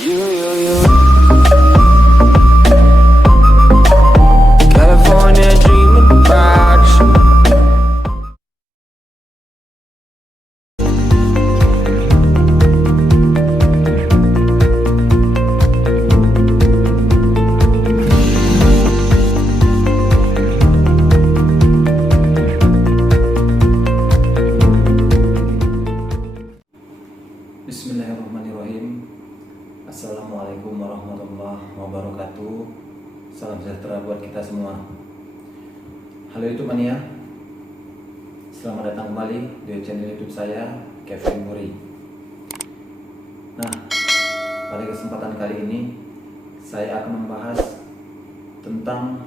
You. California dreaming about you. Bismillahirrahmanirrahim. Assalamualaikum warahmatullahi wabarakatuh. Salam sejahtera buat kita semua. Halo YouTube mania, selamat datang kembali di channel YouTube saya, Kevin Muri. Nah, pada kesempatan kali ini saya akan membahas tentang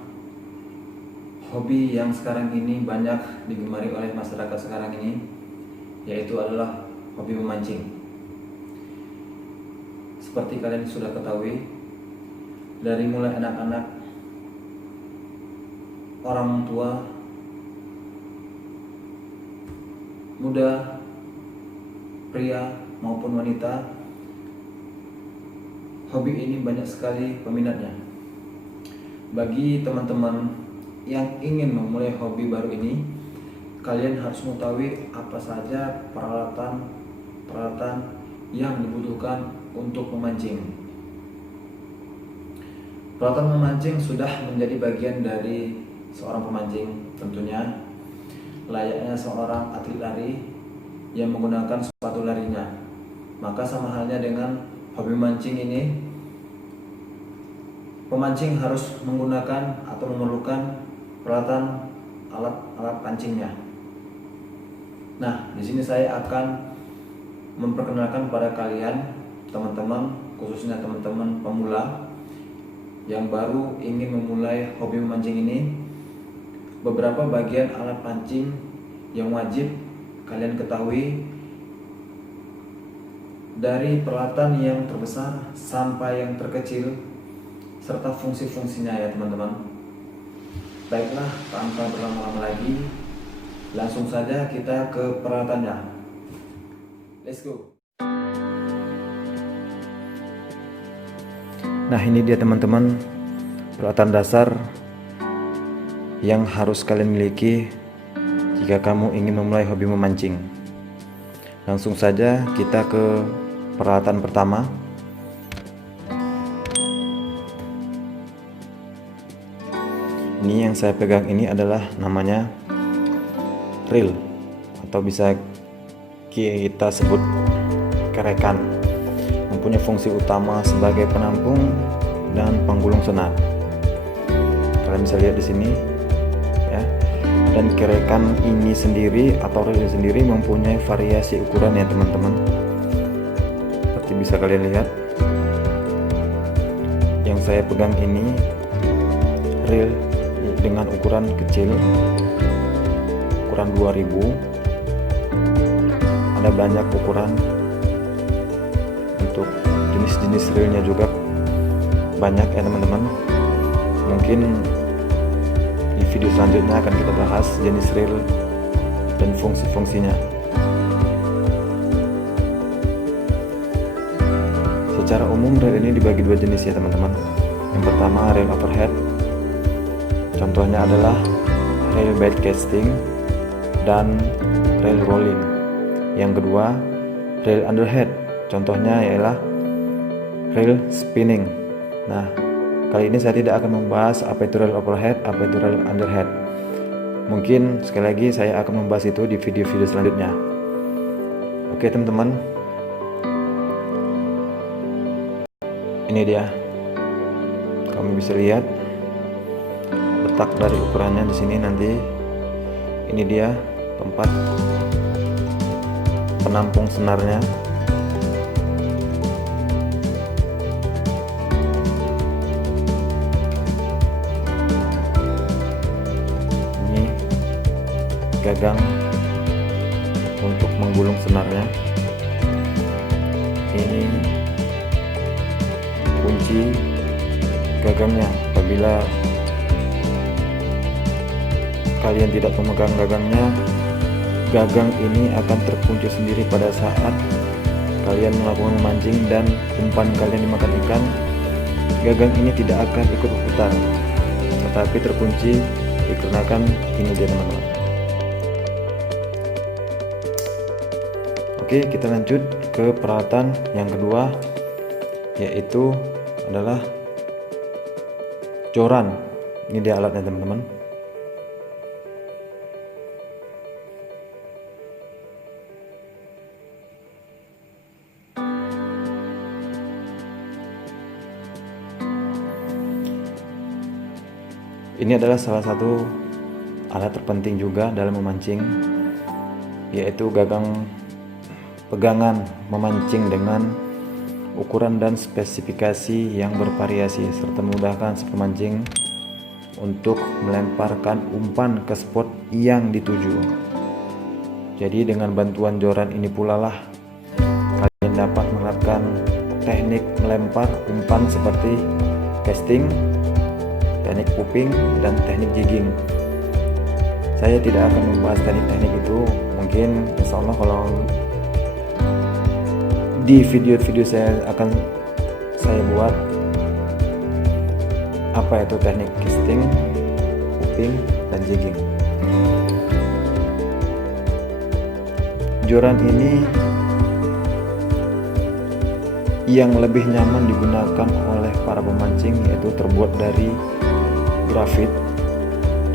hobi yang sekarang ini banyak digemari oleh masyarakat sekarang ini, yaitu adalah hobi memancing. Seperti kalian sudah ketahui, dari mulai anak-anak, orang tua, muda, pria maupun wanita, hobi ini banyak sekali peminatnya. Bagi teman-teman yang ingin memulai hobi baru ini, kalian harus mengetahui apa saja peralatan yang dibutuhkan untuk memancing. Peralatan memancing sudah menjadi bagian dari seorang pemancing, tentunya layaknya seorang atlet lari yang menggunakan sepatu larinya. Maka sama halnya dengan hobi memancing ini, pemancing harus menggunakan atau memerlukan peralatan alat pancingnya. Nah, di sini saya akan memperkenalkan kepada kalian, teman-teman, khususnya teman-teman pemula yang baru ingin memulai hobi memancing ini, beberapa bagian alat pancing yang wajib kalian ketahui, dari peralatan yang terbesar sampai yang terkecil, serta fungsi-fungsinya ya teman-teman. Baiklah, tanpa berlama-lama lagi, langsung saja kita ke peralatannya. Let's go. Nah, ini dia teman-teman, peralatan dasar yang harus kalian miliki jika kamu ingin memulai hobi memancing. Langsung saja kita ke peralatan pertama. Ini yang saya pegang ini adalah namanya reel, atau bisa kita sebut kerekan, mempunyai fungsi utama sebagai penampung dan penggulung senar. Kalian bisa lihat di sini ya. Dan kerekan ini sendiri atau reel ini sendiri mempunyai variasi ukuran ya teman-teman. Seperti bisa kalian lihat, yang saya pegang ini reel dengan ukuran kecil, ukuran 2000. Ada banyak ukuran, untuk jenis-jenis reelnya juga banyak ya teman-teman. Mungkin di video selanjutnya akan kita bahas jenis reel dan fungsi-fungsinya. Secara umum reel ini dibagi dua jenis ya teman-teman. Yang pertama reel overhead, contohnya adalah reel bait casting dan reel rolling. Yang kedua reel underhead, contohnya ialah reel spinning. Nah, kali ini saya tidak akan membahas apa itu reel overhead, apa itu reel underhead. Mungkin sekali lagi saya akan membahas itu di video-video selanjutnya. Oke teman-teman, ini dia, kamu bisa lihat letak dari ukurannya di sini nanti. Ini dia tempat penampung senarnya. Ini gagang untuk menggulung senarnya. Ini kunci gagangnya. Apabila kalian tidak memegang gagangnya, gagang ini akan terkunci sendiri pada saat kalian melakukan memancing dan umpan kalian dimakan ikan, gagang ini tidak akan ikut berputar, tetapi terkunci dikarenakan ini dia teman-teman. Oke, kita lanjut ke peralatan yang kedua, yaitu adalah joran. Ini dia alatnya teman-teman. Ini adalah salah satu alat terpenting juga dalam memancing, yaitu gagang pegangan memancing dengan ukuran dan spesifikasi yang bervariasi serta memudahkan si pemancing untuk melemparkan umpan ke spot yang dituju. Jadi dengan bantuan joran ini pula lah kalian dapat menerapkan teknik melempar umpan seperti casting, teknik pooping, dan teknik jigging. Saya tidak akan membahas teknik-teknik itu, mungkin insya Allah kalau di video-video saya akan saya buat apa itu teknik casting, pooping, dan jigging. Joran ini yang lebih nyaman digunakan oleh para pemancing yaitu terbuat dari grafit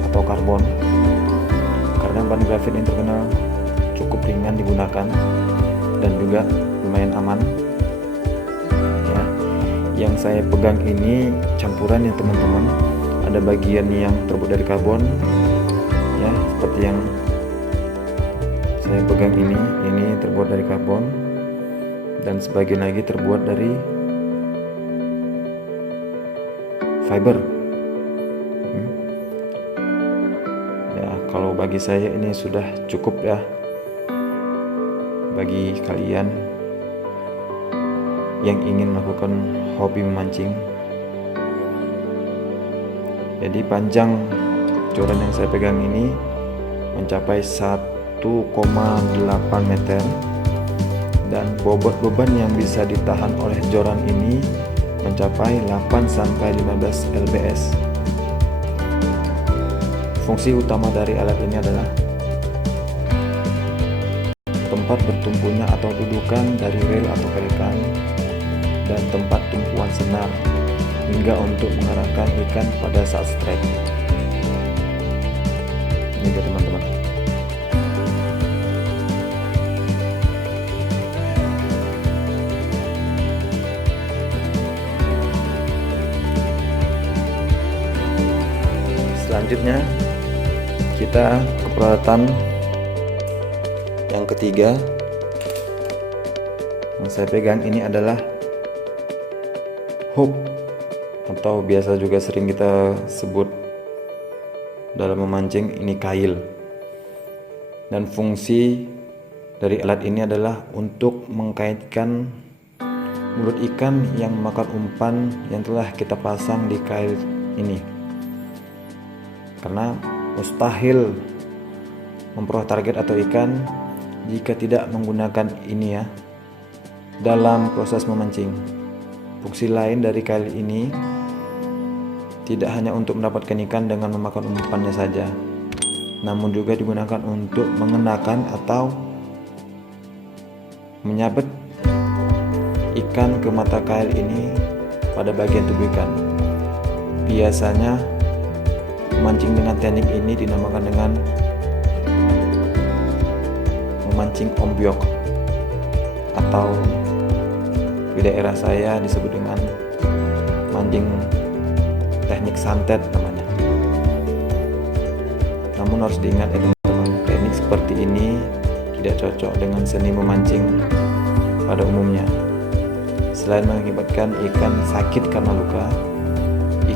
atau karbon, karena bahan grafit ini terkenal cukup ringan digunakan dan juga lumayan aman ya. Yang saya pegang ini campuran ya teman-teman, ada bagian yang terbuat dari karbon ya, seperti yang saya pegang ini terbuat dari karbon, dan sebagian lagi terbuat dari fiber ya. Kalau bagi saya ini sudah cukup ya bagi kalian yang ingin melakukan hobi memancing. Jadi panjang joran yang saya pegang ini mencapai 1,8 meter, dan bobot beban yang bisa ditahan oleh joran ini mencapai 8-15 lbs. Fungsi utama dari alat ini adalah tempat bertumpunya atau dudukan dari reel atau pelikan, dan tempat tumpuan senar, hingga untuk mengarahkan ikan pada saat strike. Ini dia teman-teman. Selanjutnya kita ke peralatan yang ketiga yang saya pegang. Ini adalah hook, atau biasa juga sering kita sebut dalam memancing ini kail. Dan fungsi dari alat ini adalah untuk mengkaitkan mulut ikan yang memakan umpan yang telah kita pasang di kail ini, karena mustahil memperoleh target atau ikan jika tidak menggunakan ini ya dalam proses memancing. Fungsi lain dari kail ini tidak hanya untuk mendapatkan ikan dengan memakan umpannya saja, namun juga digunakan untuk mengenakan atau menyabet ikan ke mata kail ini pada bagian tubuh ikan. Biasanya memancing dengan teknik ini dinamakan dengan memancing ombyok, atau di daerah saya disebut dengan mancing teknik santet namanya. Namun harus diingat ya teman-teman, teknik seperti ini tidak cocok dengan seni memancing pada umumnya. Selain mengakibatkan ikan sakit karena luka,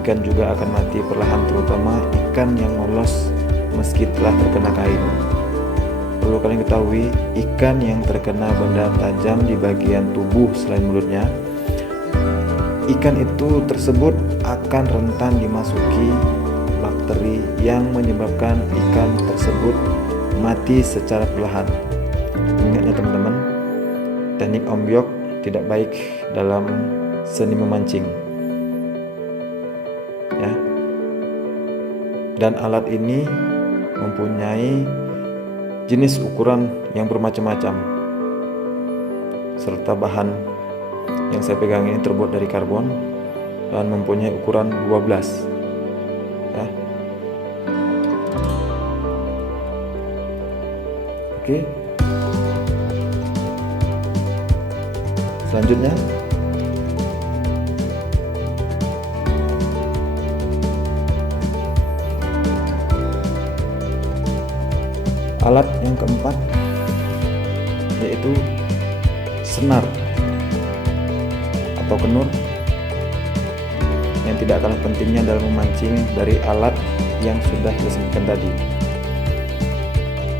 ikan juga akan mati perlahan, terutama ikan yang lolos meski telah terkena kain. Perlu kalian ketahui, ikan yang terkena benda tajam di bagian tubuh selain mulutnya, ikan itu tersebut akan rentan dimasuki bakteri yang menyebabkan ikan tersebut mati secara perlahan. Ingat ya teman-teman, teknik ombyok tidak baik dalam seni memancing ya. Dan alat ini mempunyai jenis ukuran yang bermacam-macam, serta bahan yang saya pegang ini terbuat dari karbon dan mempunyai ukuran 12 ya. Oke. Selanjutnya alat yang keempat yaitu senar atau kenur, yang tidak kalah pentingnya dalam memancing dari alat yang sudah disebutkan tadi.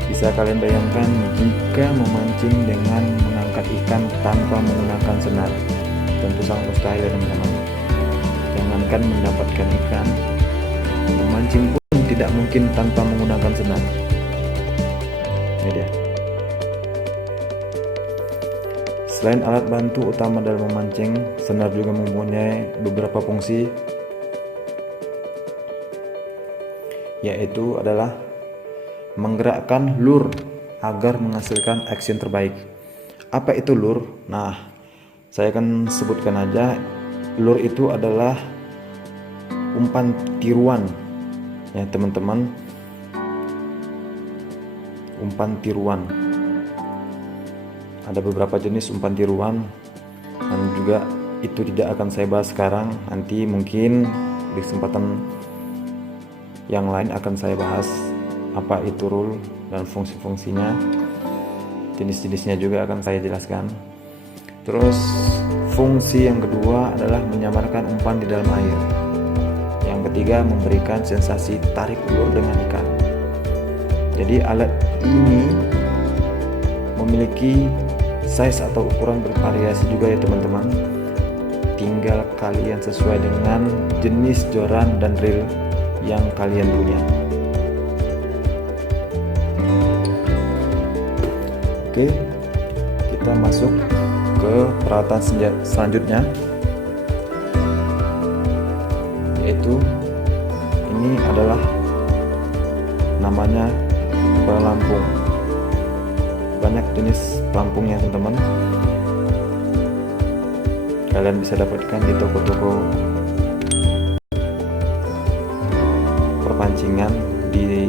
Bisa kalian bayangkan jika memancing dengan mengangkat ikan tanpa menggunakan senar, tentu sangat mustahil ya teman-teman. Jangankan mendapatkan ikan, memancing pun tidak mungkin tanpa menggunakan senar. Ini dia. Selain alat bantu utama dalam memancing, senar juga mempunyai beberapa fungsi, yaitu adalah menggerakkan lure agar menghasilkan action terbaik. Apa itu lure? Nah, saya akan sebutkan aja. Lure itu adalah umpan tiruan ya teman-teman, umpan tiruan. Ada beberapa jenis umpan tiruan dan juga itu tidak akan saya bahas sekarang. Nanti mungkin di kesempatan yang lain akan saya bahas apa itu lure dan fungsi-fungsinya. Jenis-jenisnya juga akan saya jelaskan. Terus fungsi yang kedua adalah menyamarkan umpan di dalam air. Yang ketiga memberikan sensasi tarik ulur dengan ikan. Jadi alat ini memiliki size atau ukuran bervariasi juga ya teman-teman. Tinggal kalian sesuai dengan jenis joran dan reel yang kalian punya. Oke, kita masuk ke peralatan selanjutnya, yaitu ini adalah namanya pelampung. Banyak jenis pelampungnya teman-teman, kalian bisa dapatkan di toko-toko perpancingan di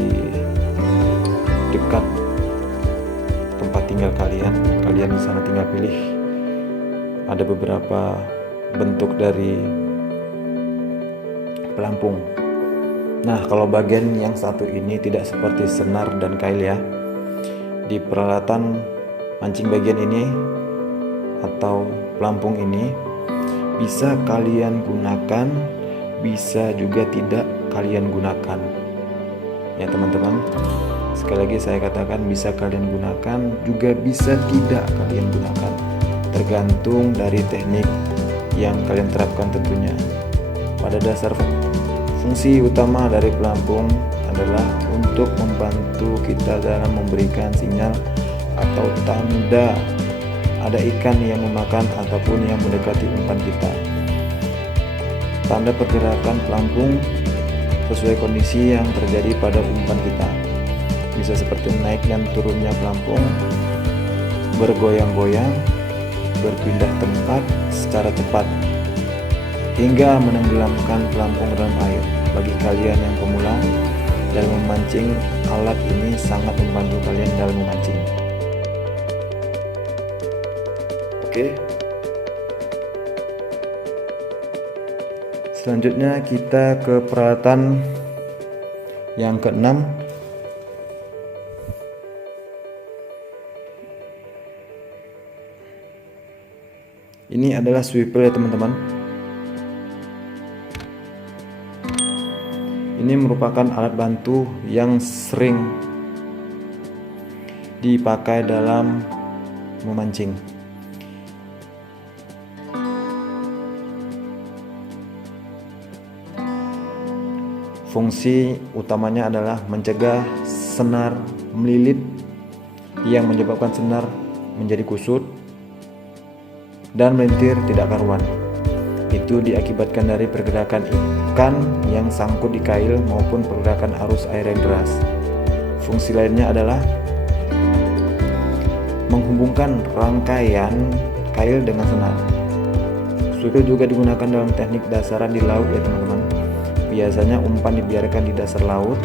dekat tempat tinggal kalian. Kalian di sana tinggal pilih. Ada beberapa bentuk dari pelampung. Nah, kalau bagian yang satu ini tidak seperti senar dan kail ya. Di peralatan mancing bagian ini atau pelampung ini bisa kalian gunakan, bisa juga tidak kalian gunakan ya teman-teman. Sekali lagi saya katakan bisa kalian gunakan, juga bisa tidak kalian gunakan, tergantung dari teknik yang kalian terapkan tentunya. Pada dasar fungsi utama dari pelampung adalah untuk membantu kita dalam memberikan sinyal atau tanda ada ikan yang memakan ataupun yang mendekati umpan kita. Tanda pergerakan pelampung sesuai kondisi yang terjadi pada umpan kita. Bisa seperti naik dan turunnya pelampung, bergoyang-goyang, berpindah tempat secara cepat, hingga menenggelamkan pelampung dalam air. Bagi kalian yang pemula dalam memancing, alat ini sangat membantu kalian dalam memancing. Oke. Selanjutnya kita ke peralatan yang keenam. Ini adalah swivel ya teman-teman. Ini merupakan alat bantu yang sering dipakai dalam memancing. Fungsi utamanya adalah mencegah senar melilit yang menyebabkan senar menjadi kusut dan melintir tidak karuan. Itu diakibatkan dari pergerakan ikan yang sangkut di kail maupun pergerakan arus air yang deras. Fungsi lainnya adalah menghubungkan rangkaian kail dengan senar. Swivel juga digunakan dalam teknik dasaran di laut ya teman-teman. Biasanya umpan dibiarkan di dasar laut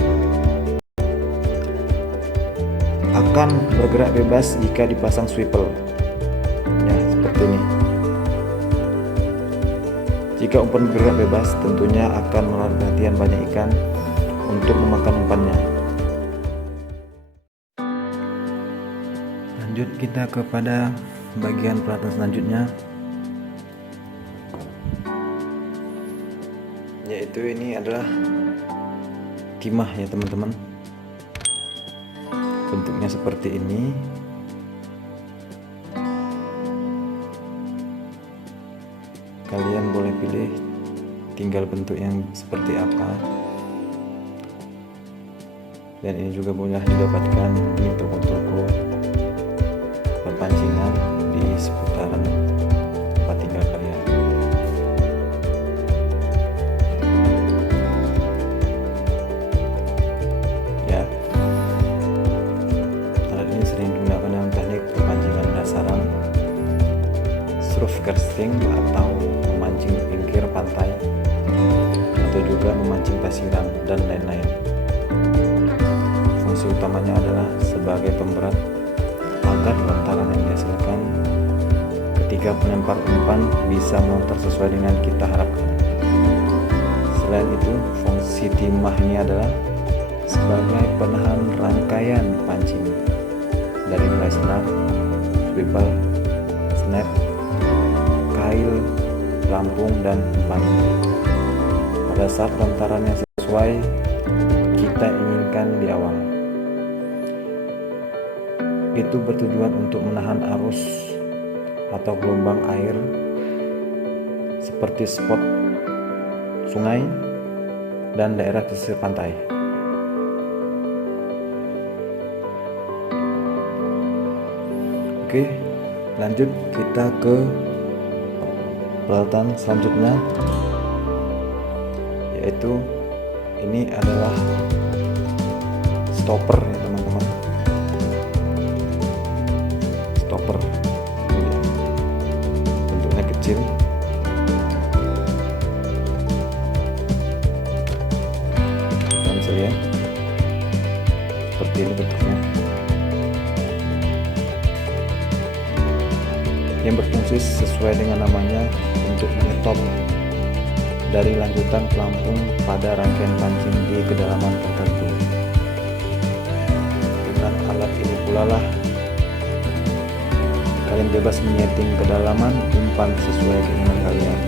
akan bergerak bebas jika dipasang swivel. Ya, seperti ini. Jika umpan bergerak bebas, tentunya akan menarik perhatian banyak ikan untuk memakan umpannya. Lanjut kita kepada bagian peralatan selanjutnya, yaitu ini adalah timah ya teman-teman. Bentuknya seperti ini. Kalian boleh pilih tinggal bentuk yang seperti apa. Dan ini juga boleh didapatkan di toko-toko pemancingan di seputaran tempat tinggal kalian. Ya, alat ini sering digunakan dalam teknik pemancingan dasaran, surf casting atau memancing pinggir pantai, atau juga memancing pasiran dan lain-lain. Fungsi utamanya adalah sebagai pemberat agar lontaran yang dihasilkan ketika melempar umpan bisa melontar sesuai dengan kita harapkan. Selain itu, fungsi timah ini adalah sebagai penahan rangkaian pancing dari mulai senar, swivel, snap, kail, pelampung, dan umpan pada saat lontaran yang sesuai kita inginkan di awal. Itu bertujuan untuk menahan arus atau gelombang air seperti spot sungai dan daerah pesisir pantai. Oke, lanjut kita ke peralatan selanjutnya, yaitu ini adalah stopper ya teman-teman. Stopper ini bentuknya kecil, kalian bisa lihat seperti ini bentuknya, yang berfungsi sesuai dengan namanya untuk menyetop dari lanjutan pelampung pada rangkaian pancing di kedalaman tertentu. Dengan alat ini pula lah kalian bebas menyeting kedalaman umpan sesuai keinginan kalian.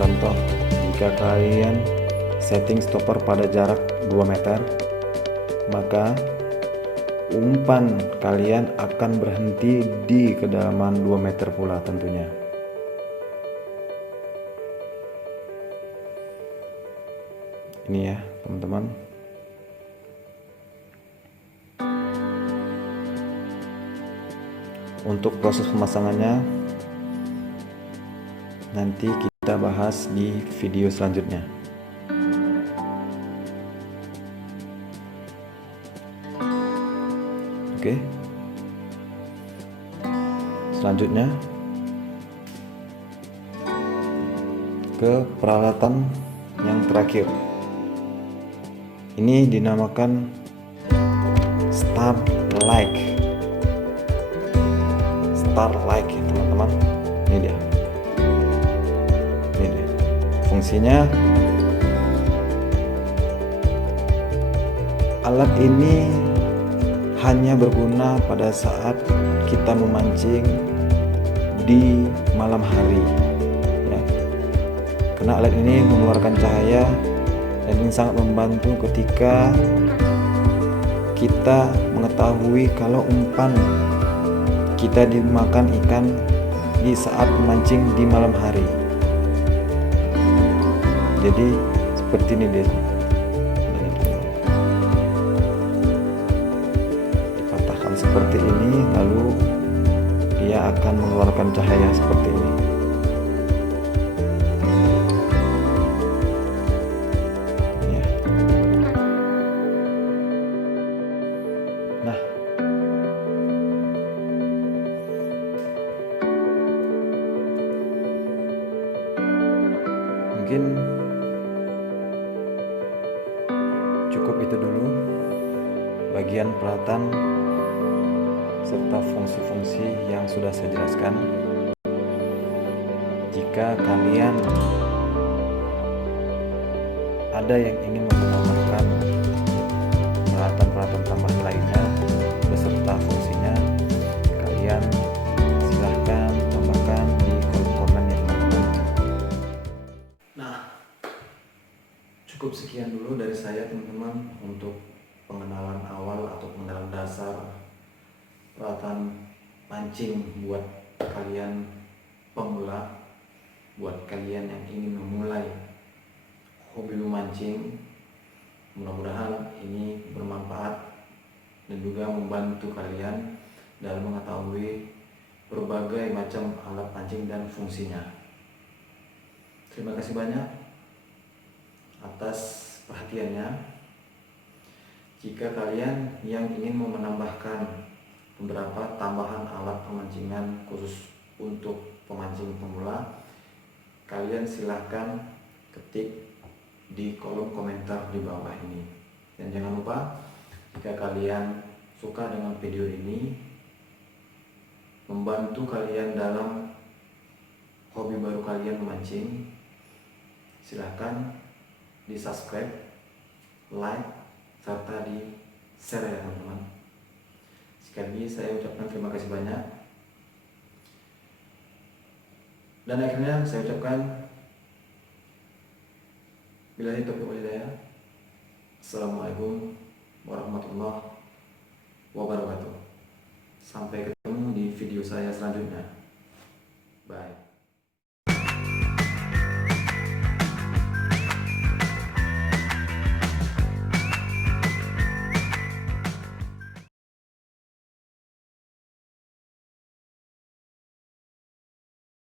Contoh, jika kalian setting stopper pada jarak 2 meter, maka umpan kalian akan berhenti di kedalaman 2 meter pula tentunya. Ini ya teman-teman. Untuk proses pemasangannya nanti kita bahas di video selanjutnya. Oke. Selanjutnya ke peralatan yang terakhir. Ini dinamakan Starlight ya teman-teman. Ini dia. Fungsinya, alat ini hanya berguna pada saat kita memancing di malam hari ya. Karena alat ini mengeluarkan cahaya dan ini sangat membantu ketika kita mengetahui kalau umpan kita dimakan ikan di saat memancing di malam hari. Jadi seperti ini deh, dipatahkan seperti ini, lalu dia dia akan mengeluarkan cahaya seperti ini. Ya. Nah, mungkin cukup itu dulu bagian peralatan serta fungsi-fungsi yang sudah saya jelaskan. Jika kalian ada yang ingin menambahkan peralatan-peralatan tambahan lainnya beserta fungsinya, kalian silahkan tambahkan di kolom komen ya teman-teman. Nah, cukup sekian dulu dari saya teman-teman untuk pengenalan awal atau pengenalan dasar peralatan mancing buat kalian pemula, buat kalian yang ingin memulai hobi memancing. Mudah-mudahan ini bermanfaat dan juga membantu kalian dalam mengetahui berbagai macam alat pancing dan fungsinya. Terima kasih banyak atas perhatiannya. Jika kalian yang ingin menambahkan beberapa tambahan alat pemancingan khusus untuk pemancing pemula, kalian silahkan ketik di kolom komentar di bawah ini. Dan jangan lupa, jika kalian suka dengan video ini, membantu kalian dalam hobi baru kalian memancing, silahkan di subscribe, like, serta di share ya teman-teman. Sekali lagi saya ucapkan terima kasih banyak. Dan akhirnya saya ucapkan billahi taufiq wal hidayah. Assalamualaikum warahmatullahi wabarakatuh. Sampai ketemu di video saya selanjutnya. Bye.